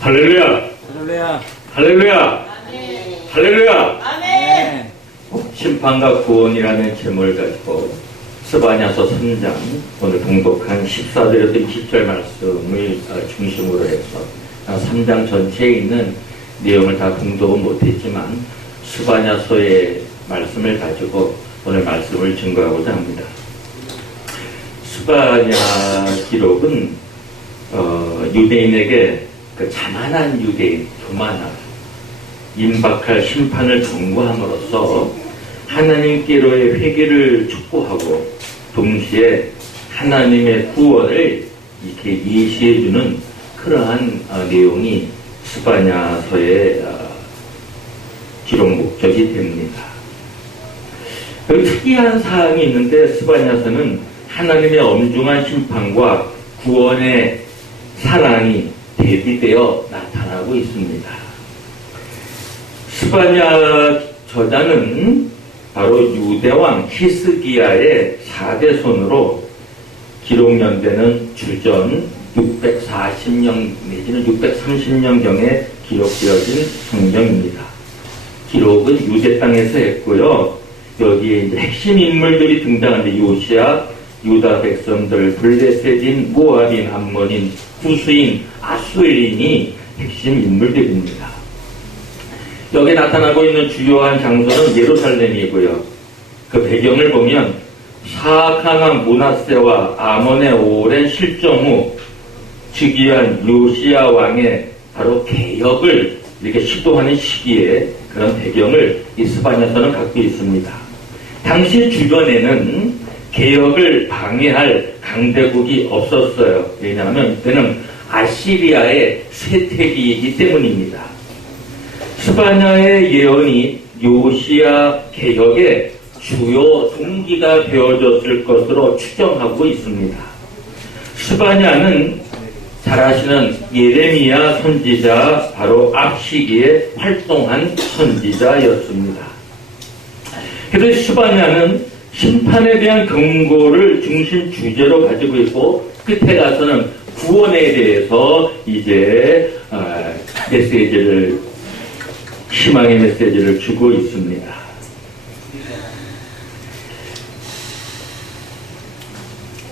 할렐루야! 할렐루야. 할렐루야! 할렐루야! 아멘. 심판과 구원이라는 제목을 가지고 스바냐서 3장 오늘 봉독한 14절에서 20절 말씀을 중심으로 해서 3장 전체에 있는 내용을 다 봉독은 못했지만 스바냐서의 말씀을 가지고 오늘 말씀을 증거하고자 합니다. 스바냐 기록은 유대인에게 그 자만한 유대인, 교만한 임박할 심판을 경고함으로써 하나님께로의 회개를 촉구하고 동시에 하나님의 구원을 이렇게 예시해주는 그러한 내용이 스바냐서의 기록 목적이 됩니다. 여기 특이한 사항이 있는데 스바냐서는 하나님의 엄중한 심판과 구원의 사랑이 대비되어 나타나고 있습니다. 스바냐 저자는 바로 유대왕 히스기야의 4대손으로 기록 연대는 주전 640년 내지는 630년경에 기록되어진 성경입니다. 기록은 유대 땅에서 했고요. 여기에 이제 핵심 인물들이 등장하는데 요시야, 유다 백성들, 블레셋인, 모압인, 암몬인, 구스인, 아수엘인이 핵심 인물들입니다. 여기 나타나고 있는 주요한 장소는 예루살렘이고요. 그 배경을 보면 사악한 왕 므낫세와 아몬의 오랜 실정 후 즉위한 요시야 왕의 바로 개혁을 이렇게 시도하는 시기에 그런 배경을 이 스바냐서는 갖고 있습니다. 당시 주변에는 개혁을 방해할 강대국이 없었어요. 왜냐하면 이때는 아시리아의 쇠퇴기이기 때문입니다. 스바냐의 예언이 요시야 개혁의 주요 동기가 되어졌을 것으로 추정하고 있습니다. 스바냐는 잘 아시는 예레미야 선지자 바로 앞 시기에 활동한 선지자였습니다. 그래서 스바냐는 심판에 대한 경고를 중심 주제로 가지고 있고 끝에 가서는 구원에 대해서 이제 메시지를 희망의 메시지를 주고 있습니다.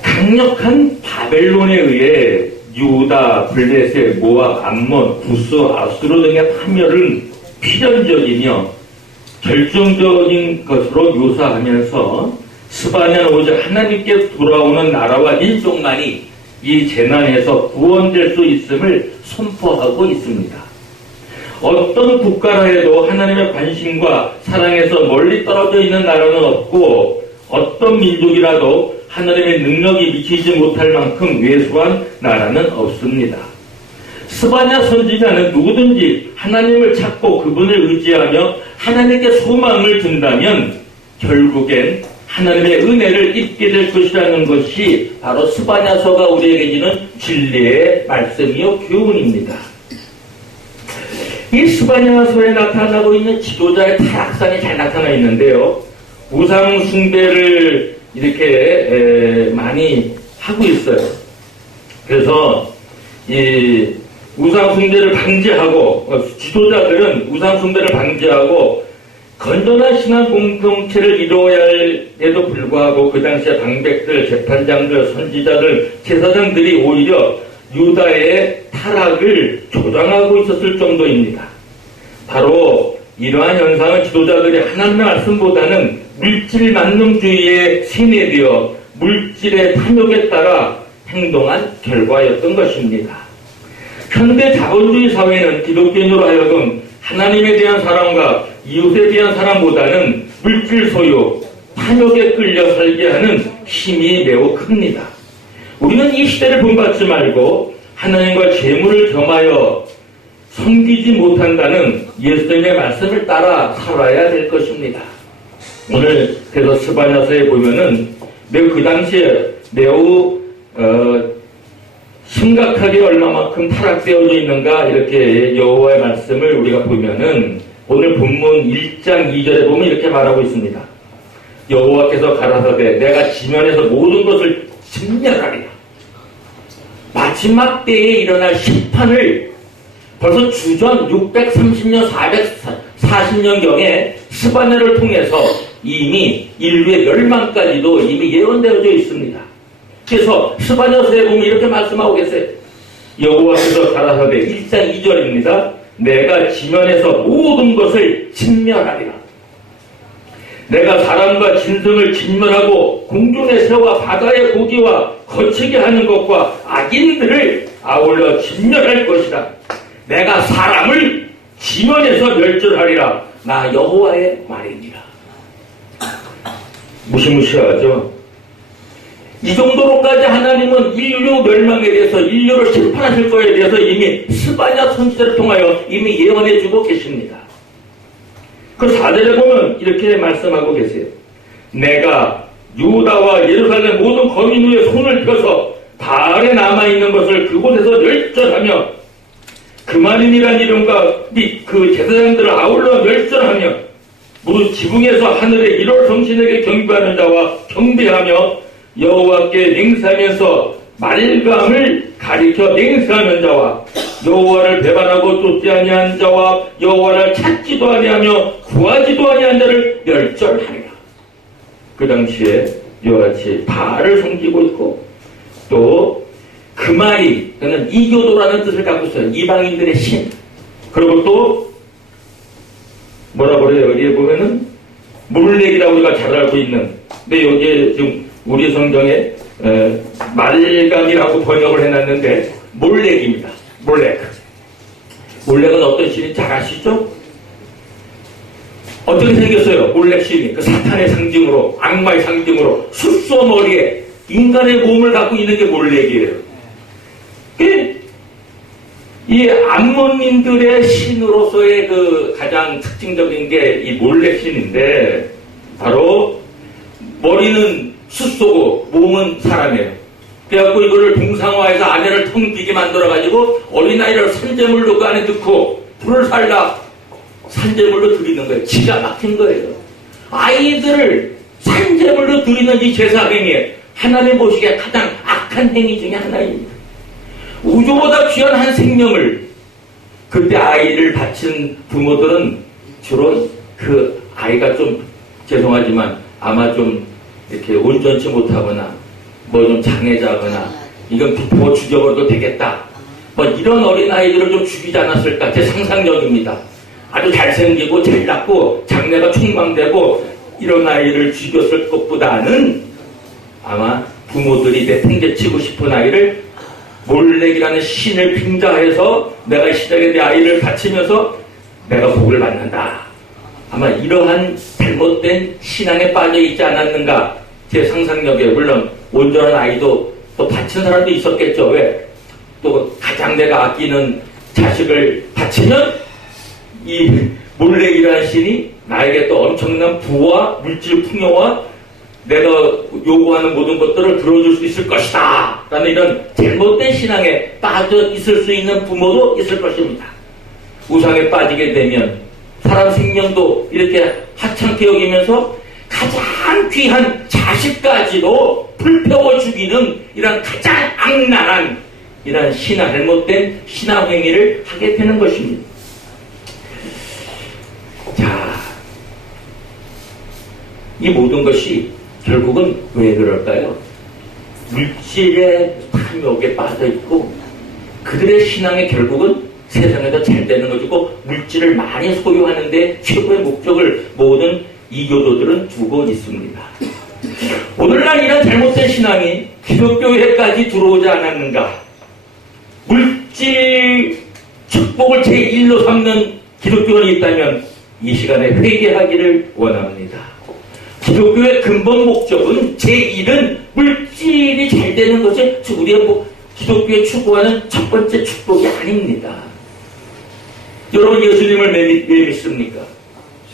강력한 바벨론에 의해 유다, 블레셋, 모압, 암몬, 구스, 아수르 등의 파멸은 필연적이며 결정적인 것으로 묘사하면서 스바냐는 오직 하나님께 돌아오는 나라와 민족만이 이 재난에서 구원될 수 있음을 선포하고 있습니다. 어떤 국가라 해도 하나님의 관심과 사랑에서 멀리 떨어져 있는 나라는 없고 어떤 민족이라도 하나님의 능력이 미치지 못할 만큼 왜소한 나라는 없습니다. 스바냐 선지자는 누구든지 하나님을 찾고 그분을 의지하며 하나님께 소망을 둔다면 결국엔 하나님의 은혜를 입게 될 것이라는 것이 바로 스바냐서가 우리에게 주는 진리의 말씀이요 교훈입니다. 이 스바냐서에 나타나고 있는 지도자의 타락상이 잘 나타나 있는데요. 우상 숭배를 이렇게 많이 하고 있어요. 그래서 이 우상 숭배를 방지하고 지도자들은 우상 숭배를 방지하고 건전한 신앙 공동체를 이루어야 할에도 불구하고 그 당시에 방백들, 재판장들, 선지자들, 제사장들이 오히려 유다의 타락을 조장하고 있었을 정도입니다. 바로 이러한 현상은 지도자들이 하나님의 말씀보다는 물질 만능주의에 세뇌되어 물질의 탐욕에 따라 행동한 결과였던 것입니다. 현대 자본주의 사회는 기독교인으로 하여금 하나님에 대한 사랑과 이웃에 대한 사랑보다는 물질 소유, 탐욕에 끌려 살게 하는 힘이 매우 큽니다. 우리는 이 시대를 본받지 말고 하나님과 재물을 겸하여 섬기지 못한다는 예수님의 말씀을 따라 살아야 될 것입니다. 오늘 그래서 스바냐서에 보면은 매우 그 당시에 매우 심각하게 얼마만큼 타락되어져 있는가 이렇게 여호와의 말씀을 우리가 보면은 오늘 본문 1장 2절에 보면 이렇게 말하고 있습니다. 여호와께서 가라사대 내가 지면에서 모든 것을 진멸하리라. 마지막 때에 일어날 심판을 벌써 주전 630년, 440년경에 스바냐를 통해서 이미 인류의 멸망까지도 이미 예언되어져 있습니다. 그래서 스바냐서에 보면 이렇게 말씀하고 계세요. 여호와께서 가라사대 1장 2절입니다. 내가 지면에서 모든 것을 진멸하리라. 내가 사람과 짐승을 진멸하고 공중의 새와 바다의 고기와 거치게 하는 것과 악인들을 아울러 진멸할 것이다. 내가 사람을 지면에서 멸절하리라. 나 여호와의 말이니라. 무시무시하죠. 이 정도로까지 하나님은 인류 멸망에 대해서, 인류를 심판하실 거에 대해서 이미 스바냐 선지자를 통하여 이미 예언해주고 계십니다. 그 4절에 보면 이렇게 말씀하고 계세요. 내가 유다와 예루살렘 모든 거민 위에 손을 펴서 발에 남아있는 것을 그곳에서 멸절하며 그만인이란 이름과 그 제사장들을 아울러 멸절하며 무릇 지붕에서 하늘의 1월 성신에게 경배하는 자와 경배하며 여호와께 맹세하면서 말감을 가리켜 맹세하는 자와 여호와를 배반하고 쫓지 아니한 자와 여호와를 찾지도 아니하며 구하지도 아니한 자를 멸절하리라. 그 당시에 이와 같이 바알을 섬기고 있고 또 그 말이 그는 이교도라는 뜻을 갖고 있어요. 이방인들의 신. 그리고 또 뭐라 그래요? 여기에 보면은 몰렉이라고 우리가 잘 알고 있는, 근데 여기에 지금 우리 성경에 말감이라고 번역을 해놨는데 몰렉입니다. 몰렉은 어떤 신인지 잘 아시죠? 어떻게 생겼어요? 몰렉 신이 그 사탄의 상징으로, 악마의 상징으로 숫소 머리에 인간의 몸을 갖고 있는 게 몰렉이에요. 이 암몬민들의 신으로서의 그 가장 특징적인 게 이 몰렉 신인데, 바로 머리는 숫소고 몸은 사람이에요. 그래갖고 이거를 동상화해서 아내를 텅 비게 만들어가지고 어린아이를 산재물로 그 안에 넣고 불을 살라 산재물로 드리는 거예요. 기가 막힌 거예요. 아이들을 산재물로 드리는 이 제사 행위에 하나님 보시기에 가장 악한 행위 중에 하나입니다. 우주보다 귀한 한 생명을, 그때 아이를 바친 부모들은 주로 그 아이가 좀 죄송하지만 아마 좀 이렇게 온전치 못하거나 뭐 좀 장애자거나 이건 비포 죽여버려도 되겠다, 뭐 이런 어린아이들을 좀 죽이지 않았을까, 제 상상력입니다. 아주 잘생기고 잘났고 장래가 촉망되고 이런 아이를 죽였을 것보다는 아마 부모들이 내팽개치고 싶은 아이를 몰렉이라는 신을 빙자해서 내가 시작에 내 아이를 바치면서 내가 복을 받는다, 아마 이러한 잘못된 신앙에 빠져있지 않았는가, 제 상상력에. 물론 온전한 아이도 또 바친 사람도 있었겠죠. 왜? 또 가장 내가 아끼는 자식을 바치면 이 몰렉이라는 신이 나에게 또 엄청난 부와 물질 풍요와 내가 요구하는 모든 것들을 들어줄 수 있을 것이다 라는 이런 잘못된 신앙에 빠져 있을 수 있는 부모도 있을 것입니다. 우상에 빠지게 되면 사람 생명도 이렇게 하찮게 여기면서 가장 귀한 자식까지도 불태워 죽이는 이런 가장 악랄한 이런 잘못된 신앙 행위를 하게 되는 것입니다. 자, 이 모든 것이 결국은 왜 그럴까요? 물질의 탐욕에 빠져있고 그들의 신앙이 결국은 세상에서 잘 되는 것이고 물질을 많이 소유하는데 최고의 목적을 모든 이교도들은 두고 있습니다. 오늘날 이런 잘못된 신앙이 기독교회까지 들어오지 않았는가? 물질 축복을 제1로 삼는 기독교인이 있다면 이 시간에 회개하기를 원합니다. 기독교의 근본 목적은 제1은 물질이 잘 되는 것이 우리의 기독교에 추구하는 첫 번째 축복이 아닙니다. 여러분 예수님을 왜 믿습니까?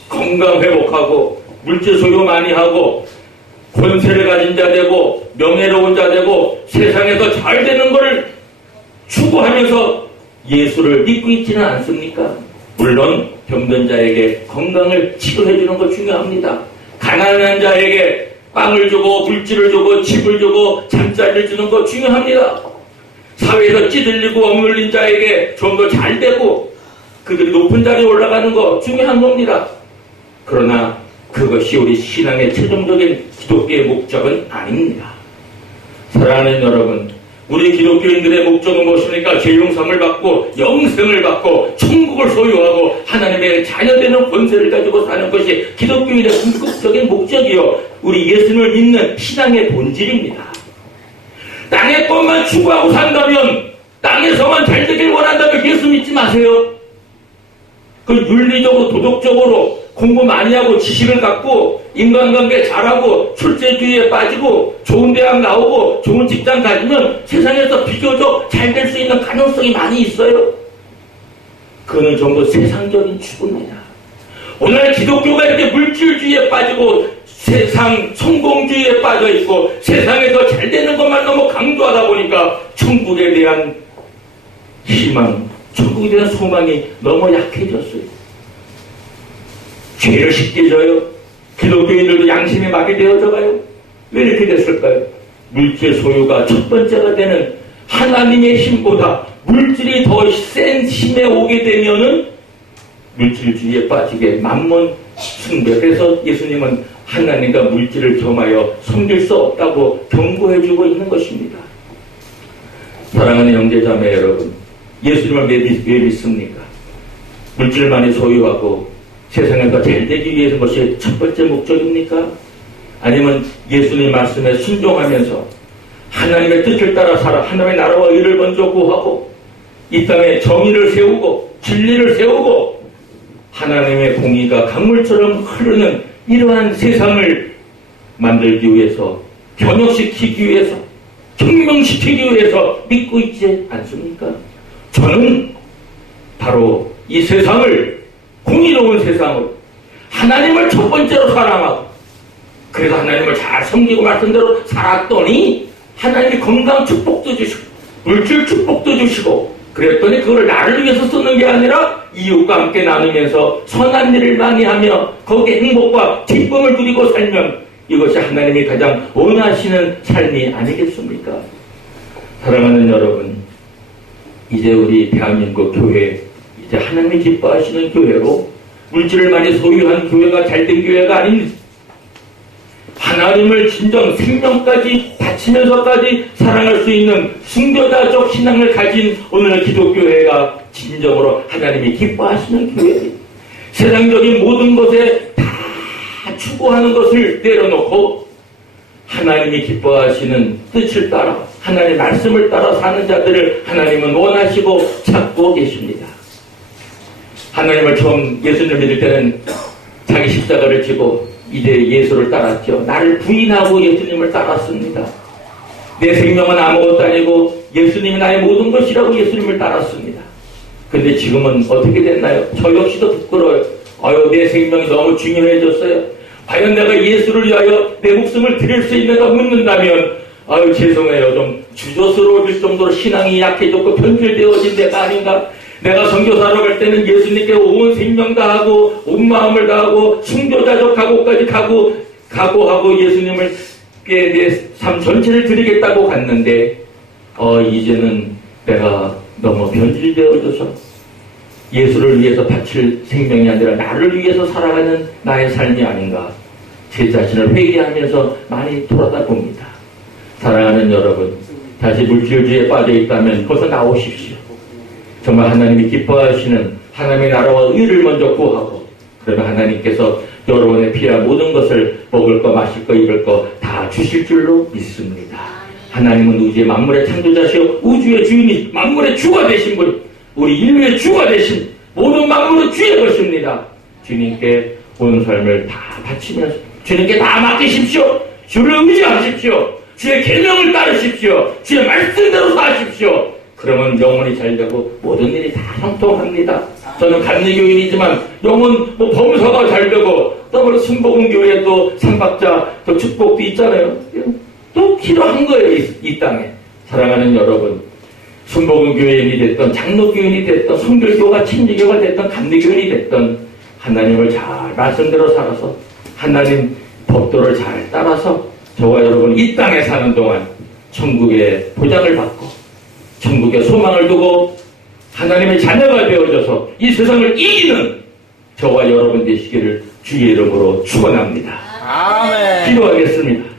건강 회복하고 물질 소유 많이 하고 권세를 가진 자 되고 명예로운 자 되고 세상에서 잘 되는 것을 추구하면서 예수를 믿고 있지는 않습니까? 물론 병든 자에게 건강을 치료해 주는 것 중요합니다. 가난한 자에게 빵을 주고 물질을 주고 집을 주고 잠자리를 주는 것 중요합니다. 사회에서 찌들리고 억눌린 자에게 좀 더 잘 되고 그들이 높은 자리에 올라가는 거 중요한 겁니다. 그러나 그것이 우리 신앙의 최종적인 기독교의 목적은 아닙니다. 사랑하는 여러분, 우리 기독교인들의 목적은 무엇입니까? 죄용상을 받고 영생을 받고 천국을 소유하고 하나님의 자녀되는 권세를 가지고 사는 것이 기독교인의 궁극적인 목적이요, 우리 예수님을 믿는 신앙의 본질입니다. 땅의 것만 추구하고 산다면, 땅에서만 잘 되길 원한다면 예수 믿지 마세요. 그 윤리적으로 도덕적으로 공부 많이 하고 지식을 갖고 인간관계 잘하고 출세주의에 빠지고 좋은 대학 나오고 좋은 직장 가지면 세상에서 비교적 잘 될 수 있는 가능성이 많이 있어요. 그거는 전부 세상적인 추구입니다. 오늘 기독교가 이렇게 물질주의에 빠지고 세상 성공주의에 빠져 있고 세상에서 잘 되는 것만 너무 강조하다 보니까 천국에 대한 희망, 천국에 대한 소망이 너무 약해졌어요. 죄를 쉽게 져요. 기독교인들도 양심이 막이 되어져 가요. 왜 이렇게 됐을까요? 물질 소유가 첫 번째가 되는 하나님의 힘보다 물질이 더 센 힘에 오게 되면은 물질주의에 빠지게 만몬 숭배. 그래서 예수님은 하나님과 물질을 겸하여 섬길 수 없다고 경고해주고 있는 것입니다. 사랑하는 형제자매 여러분, 예수님을 왜 믿습니까? 물질을 많이 소유하고 세상에서 잘 되기 위해서 것이 첫 번째 목적입니까? 아니면 예수님 말씀에 순종하면서 하나님의 뜻을 따라 살아 하나님의 나라와 의를 먼저 구하고 이 땅에 정의를 세우고 진리를 세우고 하나님의 공의가 강물처럼 흐르는 이러한 세상을 만들기 위해서, 변혁시키기 위해서, 혁명시키기 위해서 믿고 있지 않습니까? 저는 바로 이 세상을, 공의로운 세상을 하나님을 첫 번째로 사랑하고 그래서 하나님을 잘 섬기고 말씀대로 살았더니 하나님이 건강 축복도 주시고 물질 축복도 주시고 그랬더니 그걸 나를 위해서 쓰는 게 아니라 이웃과 함께 나누면서 선한 일을 많이 하며 거기에 행복과 기쁨을 누리고 살면 이것이 하나님이 가장 원하시는 삶이 아니겠습니까? 사랑하는 여러분, 이제 우리 대한민국 교회, 이제 하나님이 기뻐하시는 교회로 물질을 많이 소유한 교회가 잘된 교회가 아닌 하나님을 진정 생명까지 바치면서까지 사랑할 수 있는 순교자적 신앙을 가진 오늘의 기독교회가 진정으로 하나님이 기뻐하시는 교회입니다. 세상적인 모든 것에 다 추구하는 것을 내려놓고 하나님이 기뻐하시는 뜻을 따라 하나님의 말씀을 따라 사는 자들을 하나님은 원하시고 찾고 계십니다. 하나님을 처음 예수님을 믿을 때는 자기 십자가를 지고 이제 예수를 따랐죠. 나를 부인하고 예수님을 따랐습니다. 내 생명은 아무것도 아니고 예수님이 나의 모든 것이라고 예수님을 따랐습니다. 근데 지금은 어떻게 됐나요? 저 역시도 부끄러워요. 내 생명이 너무 중요해졌어요. 과연 내가 예수를 위하여 내 목숨을 드릴 수 있는가 묻는다면 죄송해요. 좀 주저스러워질 정도로 신앙이 약해졌고 변질되어진 데가 아닌가. 내가 선교사로 갈 때는 예수님께 온 생명 다하고 온 마음을 다하고 순교자적 각오까지 각오하고 예수님을 내 삶 전체를 드리겠다고 갔는데 이제는 내가 너무 변질되어져서 예수를 위해서 바칠 생명이 아니라 나를 위해서 살아가는 나의 삶이 아닌가. 제 자신을 회개하면서 많이 돌아다봅니다. 사랑하는 여러분, 다시 물질주의에 빠져 있다면 벗어나오십시오. 정말 하나님이 기뻐하시는 하나님의 나라와 의를 먼저 구하고 그러면 하나님께서 여러분의 필요한 모든 것을 먹을 거 마실 거 입을 거 다 주실 줄로 믿습니다. 하나님은 우주의 만물의 창조자시요 우주의 주인이 만물의 주가 되신 분, 우리 인류의 주가 되신 모든 만물은 주의 것입니다. 주님께 온 삶을 다 바치면서 주님께 다 맡기십시오. 주를 의지하십시오. 주의 계명을 따르십시오. 주의 말씀대로 사십시오. 그러면 영혼이 잘 되고 모든 일이 다 형통합니다. 저는 감리교인이지만 영혼 범사가 잘 되고 또 순복음교회 또 삼박자 또 축복도 있잖아요. 또 필요한 거예요. 이 땅에. 사랑하는 여러분, 순복음교인이 됐던 장로교인이 됐던 성결교가 친지교가 됐던 감리교인이 됐던 하나님을 잘 말씀대로 살아서 하나님 법도를 잘 따라서 저와 여러분 이 땅에 사는 동안 천국의 보장을 받고 천국의 소망을 두고 하나님의 자녀가 되어져서 이 세상을 이기는 저와 여러분 되시기를 주의 이름으로 축원합니다. 아멘. 기도하겠습니다.